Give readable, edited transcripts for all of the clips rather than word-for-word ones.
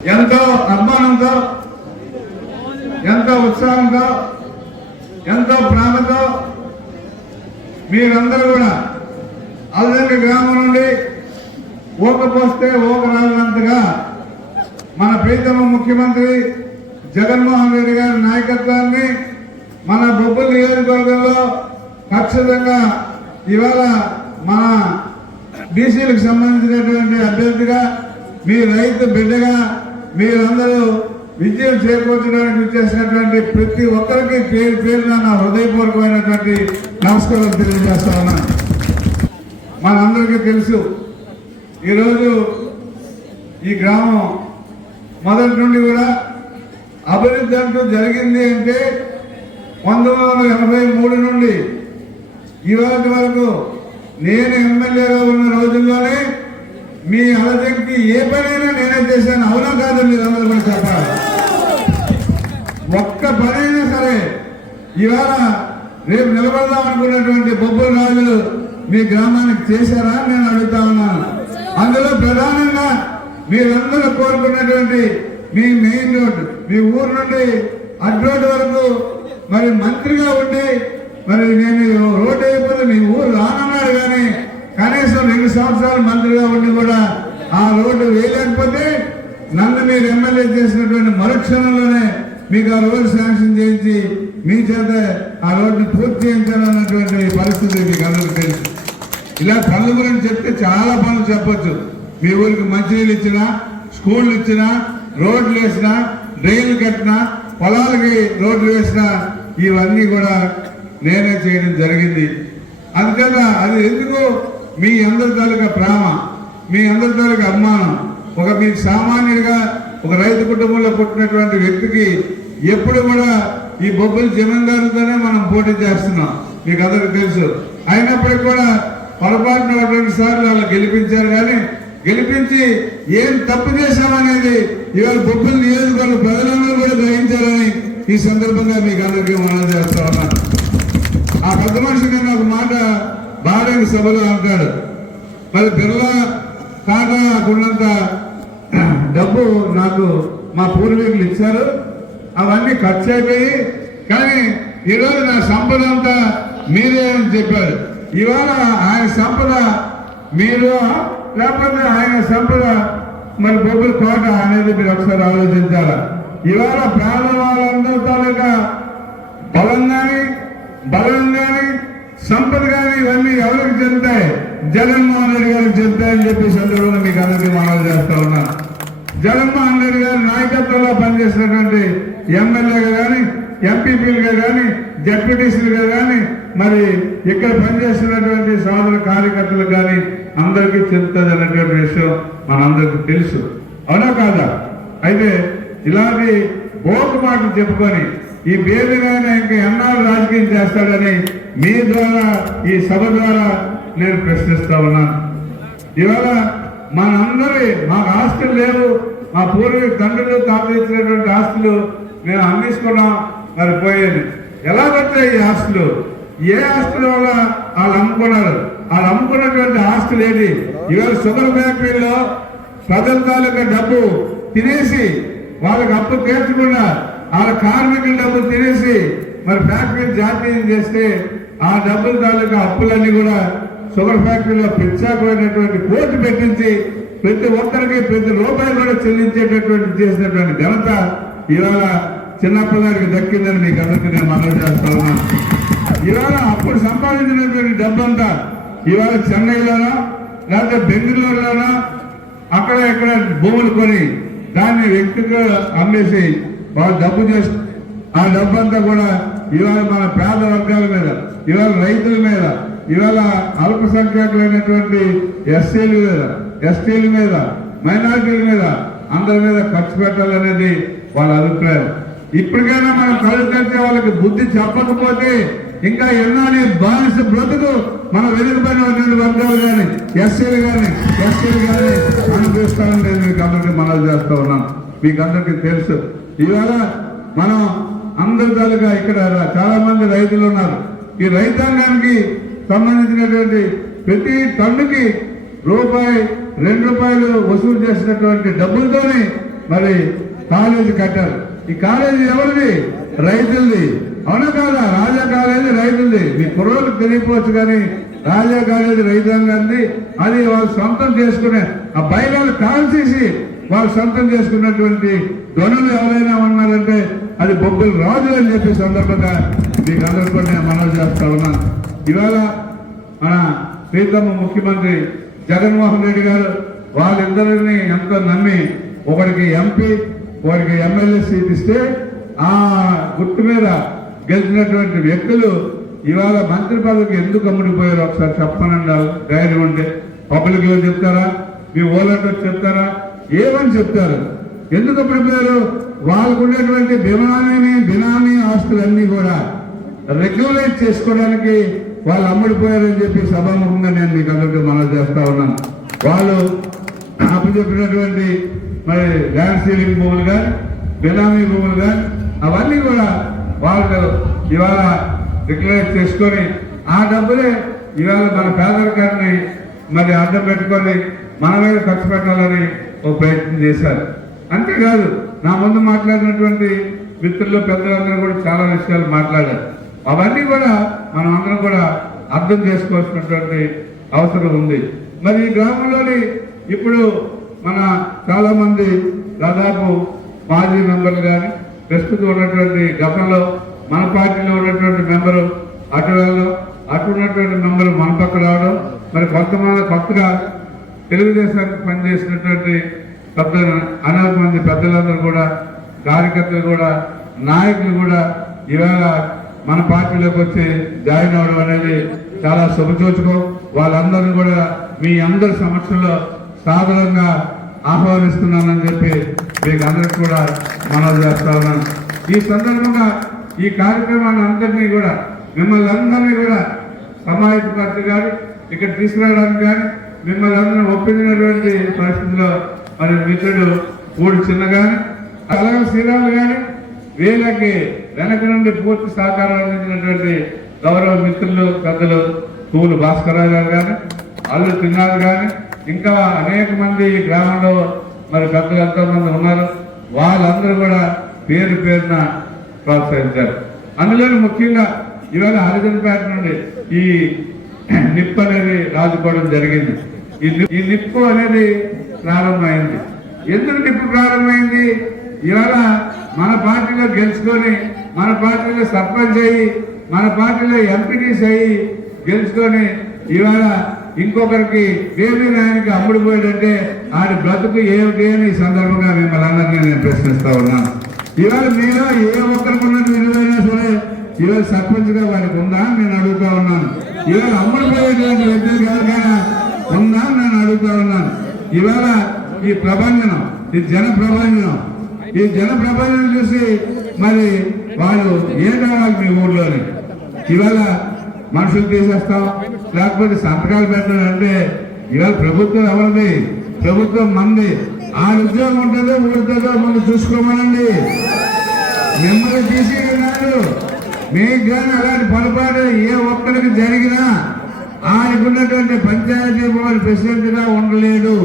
ఎంతో అభిమానంతో, ఎంతో ఉత్సాహంతో, ఎంతో ప్రేమతో మీరందరూ కూడా అల్లంకి గ్రామం నుండి ఊకపోస్తే ఊక రాలినంతగా మన ప్రీతమ ముఖ్యమంత్రి జగన్మోహన్ రెడ్డి గారి నాయకత్వాన్ని మన బొబ్బుల నియోజకవర్గంలో ఖచ్చితంగా ఇవాళ మన బీసీలకు సంబంధించినటువంటి అభ్యర్థిగా మీ రైతు బిడ్డగా మీరందరూ విజయం చేకూర్చడానికి చేసినటువంటి ప్రతి ఒక్కరికి పేరు పేరున నా హృదయపూర్వకమైనటువంటి నమస్కారం తెలియజేస్తా ఉన్నాను. మనందరికీ తెలుసు ఈరోజు ఈ గ్రామం మొదటి నుండి కూడా అభివృద్ధి అంటూ జరిగింది అంటే 1983 నుండి ఇవాళ వరకు నేను ఎమ్మెల్యేగా ఉన్న రోజుల్లోనే మీ అలజంకి ఏ పనైనా నేనే చేశాను. అవునా కాదు? మీరందరూ కూడా చెప్పాలి. ఒక్క పనైనా సరే ఇవాళ రేపు నిలబడదాం అనుకున్నటువంటి బొబ్బుల రాజులు మీ గ్రామానికి చేశారా నేను అడుగుతా ఉన్నాను. అందులో ప్రధానంగా మీరందరూ కోరుకున్నటువంటి మీ మెయిన్ రోడ్డు, మీ ఊరు నుండి అడ్రోడ్ వరకు మరి మంత్రిగా ఉండి మరి నేను రోడ్డు అయిపోతే మీ ఊరు రానన్నాడు, కానీ కనీసం 2 సంవత్సరాలు మంత్రిగా ఉండి కూడా ఆ రోడ్డు వేయలేకపోతే నన్ను మీరు ఎమ్మెల్యే చేసినటువంటి మరుక్షణంలోనే మీకు ఆ రోడ్డు శాంక్షన్ చేయించి మీ చేత ఆ రోడ్డు పూర్తి చేయించాలన్నటువంటి పరిస్థితి మీకు అందరికీ తెలుసు. ఇలా పనుల గురించి చెప్తే చాలా పనులు చెప్పొచ్చు. మీ ఊరికి మంచినీళ్ళు ఇచ్చినా, స్కూళ్ళు ఇచ్చినా, రోడ్లు వేసినా, డ్రైన్లు కట్టినా, పొలాలకి రోడ్లు వేసినా ఇవన్నీ కూడా నేనే చేయడం జరిగింది. అందుచేత అది ఎందుకు మీ అందరి తాలూకా ప్రేమ, మీ అందరి తాలూకా అభిమానం. మీ సామాన్యుడిగా ఒక రైతు కుటుంబంలో పుట్టినటువంటి వ్యక్తికి ఎప్పుడు కూడా ఈ బొబ్బుల జమీందారులతోనే మనం పోటీ చేస్తున్నాం, మీకు అందరికి తెలుసు. అయినప్పటికీ కూడా పొరపాటున 2 సార్లు వాళ్ళు గెలిపించారు, కానీ గెలిపించి ఏం తప్పు చేశామనేది ఇవాళ బొబ్బుల నియోజకవర్గ ప్రజలందరూ కూడా గ్రహించారని ఈ సందర్భంగా మీకు అందరికీ మనం చేస్తా ఉన్నాను. ఆ పెద్ద మనిషి నేను ఒక మాట బాడెంగ్ సభలో అంటాడు, మరి బిర్లా టాటా ఉన్నంత డబ్బు నాకు మా పూర్వీకులు ఇచ్చారు, అవన్నీ ఖర్చు అయిపోయి, కానీ ఈరోజు నా సంపద అంతా మీరే అని చెప్పాడు. ఇవాళ ఆయన సంపద మీరు లేకపోతే ఆయన సంపద మరి బొబ్బుల కోట అనేది మీరు ఒకసారి ఆలోచించాలా. ఇవాళ ప్రాణవాళ్ళందరి తాలూకా బలం కానీ సంపద కానీ ఇవన్నీ ఎవరికి చెందుతాయి? జగన్మోహన్ రెడ్డి గారికి చెందుతాయని చెప్పి సందర్భంగా మీకు అందరికీ మనవి చేస్తా ఉన్నాను. జగన్మోహన్ రెడ్డి గారి నాయకత్వంలో పనిచేసినటువంటి ఎమ్మెల్యేగా కానీ, ఎంపీపీలుగా కానీ, జడ్పీటీసీలుగా కానీ, మరి ఇక్కడ పనిచేస్తున్నటువంటి సాధన కార్యకర్తలకు కానీ అందరికీ చెందుతుంది అన్నటువంటి విషయం మనందరికీ తెలుసు. అవునా కాదా? అయితే ఇలాంటి బోకు మాటలు చెప్పుకొని ఈ బేదమైన ఇంకా ఎన్నాళ్ళు రాజకీయం చేస్తాడని మీ ద్వారా, ఈ సభ ద్వారా నేను ప్రశ్నిస్తా ఉన్నాను. ఇవాళ మాకు ఆస్తులు లేవు, మా పూర్వీకుల తండ్రులు తాతలు ఇచ్చినటువంటి ఆస్తులు మేము అమ్మేసుకున్నాం, మరి పోయేది. ఎలా వచ్చాయి ఈ ఆస్తులు? ఏ ఆస్తుల వల్ల వాళ్ళు అమ్ముకున్నారు? వాళ్ళు అమ్ముకున్నటువంటి ఆస్తులు ఏది? ఇవాళ షుగర్ ఫ్యాక్టరీలో ప్రజల తాలూకా డబ్బు తినేసి, వాళ్ళకి అప్పు తీర్చకుండా వాళ్ళ కార్మికుల డబ్బులు తినేసి మరి ఫ్యాక్టరీ జాతీయం చేస్తే ఆ డబ్బుల తాలూకా అప్పులన్నీ కూడా షుగర్ ఫ్యాక్టరీలో ప్రత్యేకమైనటువంటి కోర్టు పెట్టించి ప్రతి ఒక్కరికి ప్రతి రూపాయలు కూడా చెల్లించేటటువంటి చేసినటువంటి ఘనత ఇవాళ చిన్నప్పటికి దక్కిందని మీకు అందరికీ నేను మనవి చేస్తా ఉన్నాను. ఇవాళ అప్పుడు సంపాదించినటువంటి డబ్బంతా ఇవాళ చెన్నైలోనో లేకపోతే బెంగళూరులోనో అక్కడ ఇక్కడ భూములు కొని దాన్ని వ్యక్తిగా అమ్మేసి వాళ్ళు డబ్బు చేసి ఆ డబ్బంతా కూడా ఇవాళ మన పేద వర్గాల మీద, ఇవాళ రైతుల మీద, ఇవాళ అల్పసంఖ్యాకులైనటువంటి ఎస్సీల మీద, ఎస్టీల మీద, మైనారిటీల మీద, అందరి మీద ఖర్చు పెట్టాలనేది వాళ్ళ అభిప్రాయం. ఇప్పటికైనా మనం కళ్ళు తెరిచే వాళ్ళకి బుద్ధి చెప్పకపోతే ఇంకా ఎన్నాళ్ళు బానిస బ్రతుకు మన వెనుకబడిన 2 వర్గాలు కానీ, ఎస్సీలు కానీ, ఎస్టీలు కానీ అనిపిస్తామని నేను మీకు అందరికీ మనవి చేస్తా ఉన్నాను. మీకు అందరికీ తెలుసు ఇవాళ మనం అందరి తాలూకా ఇక్కడ చాలా మంది రైతులు ఉన్నారు. ఈ రైతాంగానికి సంబంధించినటువంటి ప్రతి టన్నుకి ₹2, ₹2 వసూలు చేసినటువంటి డబ్బులతోనే మరి కాలేజీ కట్టారు. ఈ కాలేజీ ఎవరిది? రైతులది. అవునా కాదా? రాజా కాలేజీ రైతులది. మీ కుర్రోళ్ళకి తెలియకపోవచ్చు కానీ రాజా కాలేజీ రైతాంగాన్ని అది వాళ్ళు సొంతం చేసుకునే ఆ బైరాలు కాల్చేసి వాళ్ళు సొంతం చేసుకున్నటువంటి ధ్వనులు ఎవరైనా ఉన్నారంటే అది బొబ్బులు రాజులు అని చెప్పి సందర్భంగా మీకు అందరూ కూడా నేను మనవి చేస్తా ఉన్నాను. ఇవాళ మన ప్రీతమ ముఖ్యమంత్రి జగన్మోహన్ రెడ్డి గారు వాళ్ళిద్దరిని ఎంతో నమ్మి ఒకరికి ఎంపీ ఒకరికి ఎమ్మెల్యే సీట్ ఇస్తే ఆ గుర్తు మీద గెలిచినటువంటి వ్యక్తులు ఇవాళ మంత్రి పదవికి ఎందుకు అమ్ముడిపోయారు ఒకసారి చెప్పనండి. ధైర్యం ఉంటే పబ్లిక్ లో చెప్తారా, మీ ఓలర్లో చెప్తారా, ఏమని చెప్తారు? ఎందుకు అమ్ముడిపోయారు? వాళ్ళకు ఉండేటువంటి బినామీ ఆస్తులన్నీ కూడా రెగ్యులేట్ చేసుకోవడానికి వాళ్ళు అమ్ముడిపోయారని చెప్పి సభాముఖంగా నేను మీకు అందరికీ మనవి చేస్తా ఉన్నాను. వాళ్ళు అప్పచెప్పినటువంటి మరి ల్యాండ్ సీలింగ్ భూములు కానీ బినామీ భూములు కానీ అవన్నీ కూడా వాళ్ళు ఇవాళ డిక్లేర్ చేసుకొని ఆ డబ్బులే ఇవాళ మన పేదరికాన్ని మరి అడ్డం పెట్టుకొని మన మీద ఖర్చు పెట్టాలని ఒక ప్రయత్నం చేశారు. అంతేకాదు నా ముందు మాట్లాడినటువంటి మిత్రులు పెద్దలందరూ కూడా చాలా విషయాలు మాట్లాడారు. అవన్నీ కూడా మనం అందరం కూడా అర్థం చేసుకోవాల్సినటువంటి అవసరం ఉంది. మరి ఈ గ్రామంలోని ఇప్పుడు మన చాలా మంది దాదాపు మాజీ మెంబర్లు కానీ ప్రస్తుతం ఉన్నటువంటి గతంలో మన పార్టీలో ఉన్నటువంటి మెంబరు అటు వెళ్ళడం, అటు ఉన్నటువంటి మెంబరు మన పక్క రావడం, మరి కొంతమంది కొత్తగా తెలుగుదేశానికి పనిచేసినటువంటి అనేక మంది పెద్దలందరూ కూడా కార్యకర్తలు కూడా నాయకులు కూడా ఇవాళ మన పార్టీలోకి వచ్చి జాయిన్ అవ్వడం అనేది చాలా శుభసూచకం. వాళ్ళందరినీ కూడా మీ అందరి సమక్షంలో సాధారణంగా ఆహ్వానిస్తున్నానని చెప్పి మీకు అందరికి కూడా మనవి చేస్తా ఉన్నాను. ఈ సందర్భంగా ఈ కార్యక్రమాన్ని అందరినీ కూడా మిమ్మల్ని అందరినీ కూడా సమాయత్తపరిచి కానీ ఇక్కడ తీసుకురావడానికి కానీ మిమ్మల్ని అందరూ ఒప్పించినటువంటి పరిస్థితుల్లో మరి మిత్రుడు ఊడి చిన్న కానీ అలాగే శ్రీరాములు కానీ వీళ్ళకి వెనక నుండి పూర్తి సహకారం అందించినటువంటి గౌరవ మిత్రులు పెద్దలు తూలు భాస్కరరావు గారు కానీ అల్లు తిన్నారు కానీ ఇంకా అనేక మంది ఈ గ్రామంలో మరి పెద్దలు ఎంతో మంది ఉన్నారు. వాళ్ళందరూ కూడా పేరు పేరున ప్రోత్సహించారు. అందులో ముఖ్యంగా ఇవాళ హరిజన్పేట నుండి ఈ నిప్పు అనేది రాజుకోవడం జరిగింది. ఈ నిప్పు అనేది ప్రారంభమైంది. ఎందుకు నిప్పు ప్రారంభమైంది? ఇవాళ మన పార్టీలో గెలుచుకొని మన పార్టీలో సర్పంచ్ అయ్యి మన పార్టీలో ఎంపీటీస్ అయ్యి గెలుచుకొని ఇవాళ ఇంకొకరికి దేవి నాయనకి అమ్ముడుపోయాడంటే ఆడి బ్రతుకు ఏమిటి అని ఈ సందర్భంగా మిమ్మల్ని అందరినీ నేను ప్రశ్నిస్తా ఉన్నాను. ఇవాళ మీలో ఏ ఒక్కరికి ఉన్నట్టు విలువైనా సరే ఇవాళ సర్పంచ్గా వాడికి ఉందా నేను అడుగుతా ఉన్నాను. ఇవాళ అమ్ముడుపోయేటువంటి వ్యక్తులు ఎవరికైనా ఉందా నేను అడుగుతా ఉన్నాను. ఇవాళ ఈ ప్రభంజనం, ఈ జన ప్రభంజనం చూసి మరి వాళ్ళు ఏం కావాలి మీ ఊళ్ళోని? ఇవాళ మనుషులు తీసేస్తాం లేకపోతే సంతకాలు పెట్టాలంటే ఇవాళ ప్రభుత్వం ఎవరిది? ప్రభుత్వం మంది. ఆ ఉద్యోగం ఉంటుందో ఊరుతుందో మనం చూసుకోమనండి. మిమ్మల్ని తీసేయన్నారు. మీకు కానీ అలాంటి పొరపాటు ఏ ఒక్కరికి జరిగినా ఆయనకున్నటువంటి పంచాయతీ బోర్డు ప్రెసిడెంట్ గా ఉండలేడు.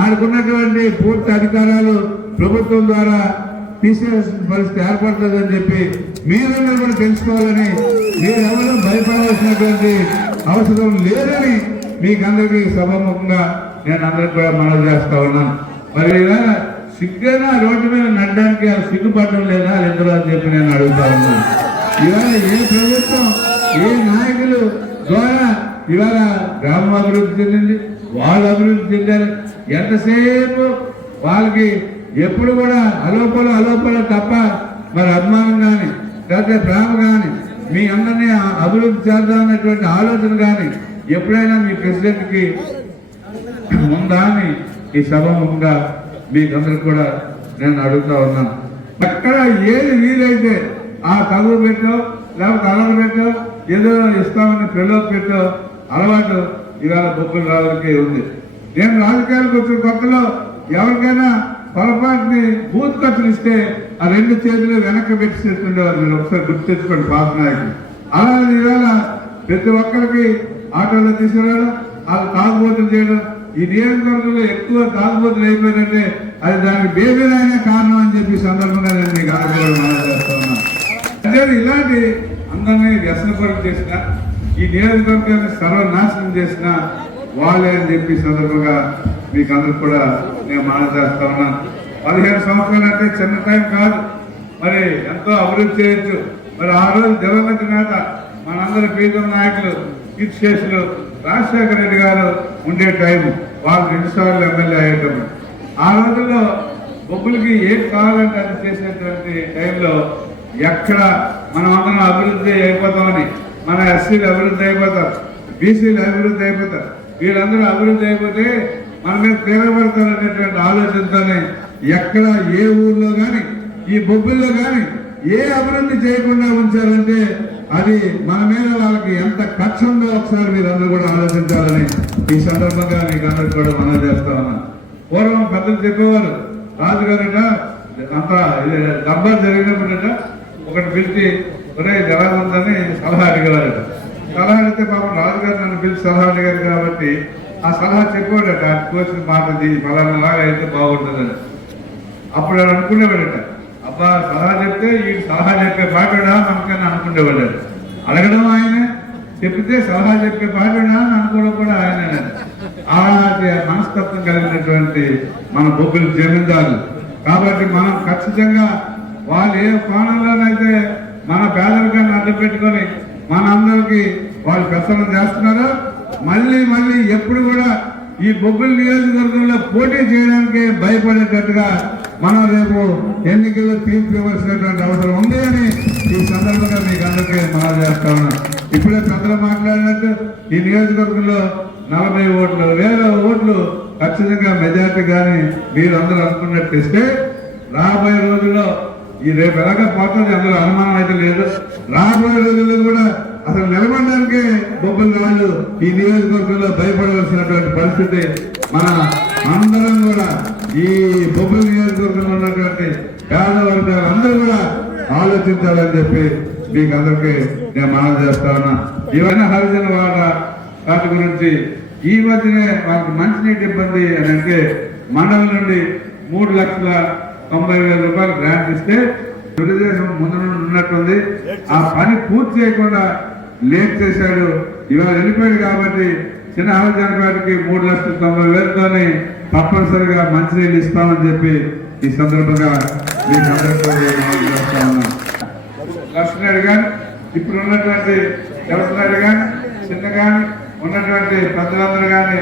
ఆయనకున్నటువంటి పూర్తి అధికారాలు ప్రభుత్వం ద్వారా తీసేసిన పరిస్థితి ఏర్పడుతుందని చెప్పి మీరందరూ కూడా తెలుసుకోవాలని, మీరెవరూ భయపడవలసినటువంటి అవసరం లేదని మీకు అందరికీ సభాముఖంగా నేను అందరికి కూడా మనవి చేస్తా ఉన్నాను. మరి ఇలా సిగ్గైనా రోడ్డు మీద నడడానికి సిగ్గుపడడం లేదా ఎందుకు అని చెప్పి నేను అడుగుతా ఉన్నాను. ఇవాళ ఏ ప్రభుత్వం ఏ నాయకులు ద్వారా ఇవాళ గ్రామం అభివృద్ధి చెందింది, వాళ్ళు అభివృద్ధి చెందారు. ఎంతసేపు వాళ్ళకి ఎప్పుడు కూడా అలోపల తప్ప మరి అభిమానం కానీ లేకపోతే ప్రేమ కానీ మీ అందరినీ అభివృద్ధి చేద్దామనేటువంటి ఆలోచన కానీ ఎప్పుడైనా మీ ప్రెసిడెంట్కి ఉందా అని ఈ సభముఖంగా మీకు అందరికి కూడా నేను అడుగుతా ఉన్నాను. ఎక్కడ ఏది వీలైతే ఆ తగులు పెట్టో లేకపోతే అలవ పెట్టో ఏదో ఇస్తామని ప్రలోభ పెట్టో అలవాటు ఇవాళ బొబ్బుల రావులకి ఉంది. నేను రాజకీయాలకు వచ్చిన కొత్తలో ఎవరికైనా పొరపాటుని బూత్ ఖర్చులు ఇస్తే ఆ 2 చేతులు వెనక్కి పెట్టి చేస్తుండేవారు. మీరు ఒకసారి గుర్తు తెచ్చుకోండి పాత నాయకులు. అలాగే ఇవాళ ప్రతి ఒక్కరికి ఆటోలో తీసుకురావడం, వాళ్ళు తాగుబోతులు చేయడం ఈ నియోజకవర్గంలో ఎక్కువ తాగుబోతులు అయిపోయారంటే అది దానికి బేబీలైన కారణం అని చెప్పి సందర్భంగా నేను మీకు ఆలోచన అంటే ఇలాంటి అందరినీ వ్యసనపడి చేసిన ఈ నియోజకవర్గాన్ని సర్వనాశనం చేసిన వాళ్ళే అని చెప్పి సందర్భంగా మీకు అందరికి కూడా నేను మనం చేస్తా ఉన్నాను. 15 సంవత్సరాలు అంటే చిన్న టైం కాదు, మరి ఎంతో అభివృద్ధి చేయొచ్చు. మరి ఆ రోజు దివంగత నేత మనందరి ప్రీతం నాయకులు కీర్తిశేషులు రాజశేఖర రెడ్డి గారు ఉండే టైం, వాళ్ళు 2 సార్లు ఎమ్మెల్యే అయ్యేటప్పుడు ఆ రోజుల్లో బొబ్బులకి ఏం కావాలంటే అది చేసేటువంటి టైంలో ఎక్కడ మనం అందరం అభివృద్ధి అయిపోతామని, మన ఎస్సీలు అభివృద్ధి అయిపోతారు, బీసీలు అభివృద్ధి అయిపోతారు, వీళ్ళందరూ అభివృద్ధి అయిపోతే మన మీద తిరగబడతారు అనేటువంటి ఆలోచనతోనే ఎక్కడ ఏ ఊర్లో కానీ ఈ బొబ్బుల్లో కానీ ఏ అభివృద్ధి చేయకుండా ఉంచారంటే అది మన మీద వాళ్ళకి ఎంత కక్ష ఉందో ఒకసారి మీరు అందరూ కూడా ఆలోచించాలని ఈ సందర్భంగా మీకు అందరికి కూడా మనం చేస్తా ఉన్నాం. పూర్వం పెద్దలు చెప్పేవారు, రాజుగారట అంతా దర్బార్ జరిగినప్పుడట ఒకటి పిలిచి ఒరే ఎలా ఉందని సలహా అడిగేవారట. సలహా అడిగితే పాపం రాజుగారు నన్ను పిలిచి సలహా అడిగారు కాబట్టి ఆ సలహా చెప్పేవాడట, అది కోసిన మాట ఫలానాలాగా అయితే బాగుంటుందని. అప్పుడు అనుకునేవాడట, అబ్బా సలహా చెప్తే ఈ సలహా చెప్పే పాటడా మనకని అనుకునేవాడు. అడగడం ఆయన, చెప్తే సలహా చెప్పే పాటడా అని అనుకోవడం కూడా ఆయన. అలాంటి మనస్తత్వం కలిగినటువంటి మన బొబ్బులు జమీందారులు. కాబట్టి మనం ఖచ్చితంగా వాళ్ళు ఏ కోణంలోనైతే మన పేదరికాన్ని అడ్డం పెట్టుకొని మనందరికీ వాళ్ళు పెత్తనం చేస్తున్నారో మళ్ళీ మళ్ళీ ఎప్పుడు కూడా ఈ బొబ్బుల నియోజకవర్గంలో పోటీ చేయడానికి భయపడేటట్టుగా మనం రేపు ఎన్నికల్లో తీర్పు ఇవ్వాల్సినటువంటి అవసరం ఉంది అని ఈ సందర్భంగా మీకు అందరికీ మనం చేస్తా ఉన్నాం. ఇప్పుడే పెద్దలు మాట్లాడినట్టు ఈ నియోజకవర్గంలో 40,000 ఓట్లు ఖచ్చితంగా మెజార్టీ కానీ మీరు అందరూ అనుకున్నట్టు ఇస్తే రాబోయే రోజుల్లో ఈ రేపు ఎలాగ పోతుంది అందులో అనుమానం అయితే లేదు. రాబోయే రోజుల్లో కూడా అసలు నిలబడడానికి బొబ్బుల రాజు ఈ నియోజకవర్గంలో భయపడవలసినటువంటి పరిస్థితి మన అందరం కూడా ఈ బొబ్బుల నియోజకవర్గంలో ఉన్నటువంటి పేద వర్గాలు అందరూ కూడా ఆలోచించాలని చెప్పి మీకు అందరికీ నేను మనం చేస్తా ఉన్నా. ఇవన్నీ హరిజన వాటి గురించి ఈ మధ్యనే వాళ్ళకి మంచినీటి ఇబ్బంది అని అంటే మండలం నుండి 3,90,000 రూపాయలు గ్రాంట్ ఇస్తే తెలుగుదేశం ముందు నుండి ఉన్నట్టుంది. ఆ పని పూర్తి చేయకుండా లేట్ చేశాడు. ఇవాళ వెళ్ళిపోయాడు కాబట్టి చిన్న హరిజనపేటకి 3,90,000తోనే తప్పనిసరిగా మంచినీళ్ళు ఇస్తామని చెప్పి ఈ సందర్భంగా మీకు అందరికీ చేస్తా ఉన్నాం. లక్ష్మణుడు కానీ ఇప్పుడు ఉన్నటువంటి ఎవరినాడు కానీ చిన్న కానీ ఉన్నటువంటి పెద్దలందరూ కానీ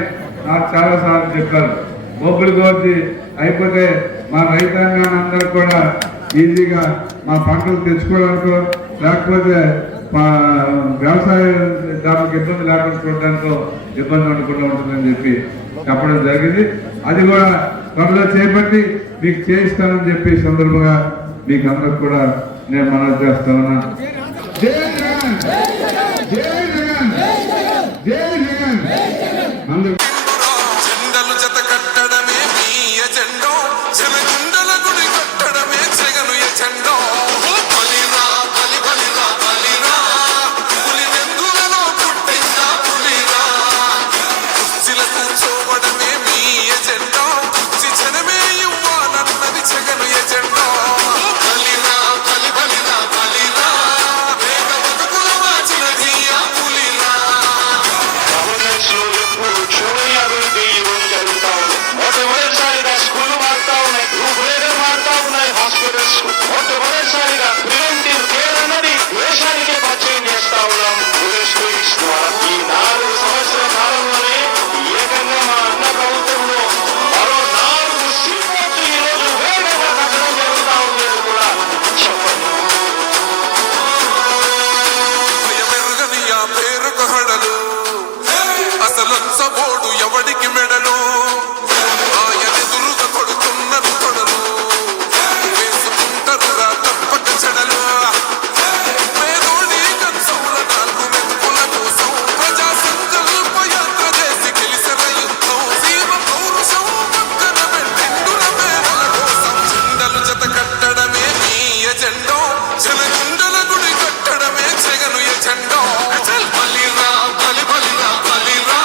నాకు చాలా సార్లు చెప్పారు, బొబ్బులు కోసి అయిపోతే మా రైతాంగాన్ని అందరూ కూడా ఈజీగా మా పంటలు తెచ్చుకోవడానికో లేకపోతే వ్యవసాయ దానికి ఇబ్బంది లేకుండా చూడడానికో ఇబ్బంది ఉండకుండా ఉంటుందని చెప్పి చెప్పడం జరిగింది. అది కూడా త్వరలో చేపట్టి మీకు చేయిస్తానని చెప్పి సందర్భంగా మీకు అందరికి కూడా నేను మనవి చేస్తా ఉన్నా. జై జగన్, జై జగన్, జై జగన్. అందరూ ఎవడికి మెడలు ఆయన ఎదురుగా కొడుతున్నారు కొడలు వేసుకుంటారు తప్పక చెడలు పేదోడి కంచంల 4 మెతుకుల కోసం ప్రజా సంకల్ప యాత్ర చేసి గెలిసిన యుద్ధం సీమ పౌరుషం పక్కన పెట్టిండుల పేదల కోసం జెండలు జత కట్టడమే మీ ఎజెండో జనగుండల గుడి కట్టడమే జగను ఎజెండో బలిరా బలిరా బలిరా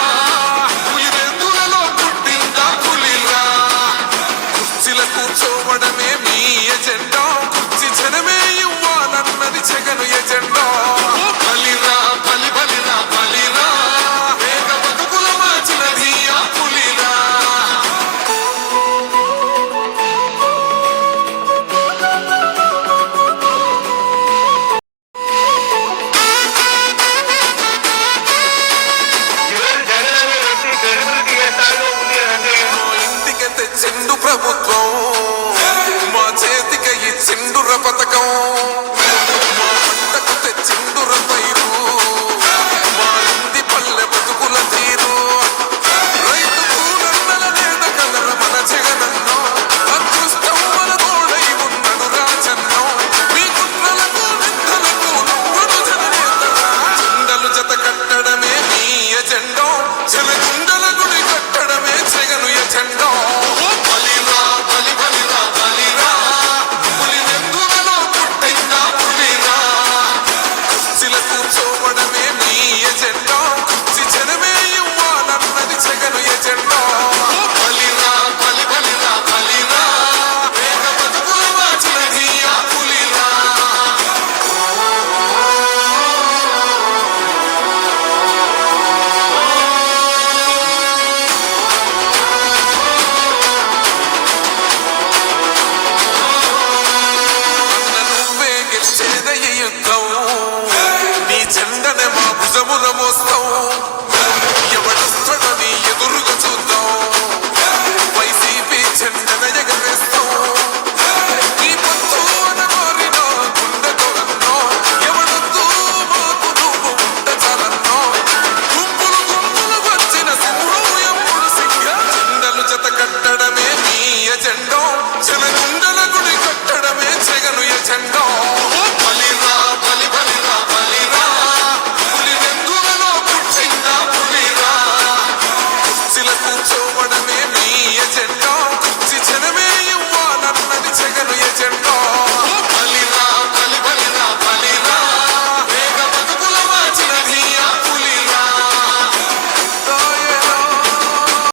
వాస్తవం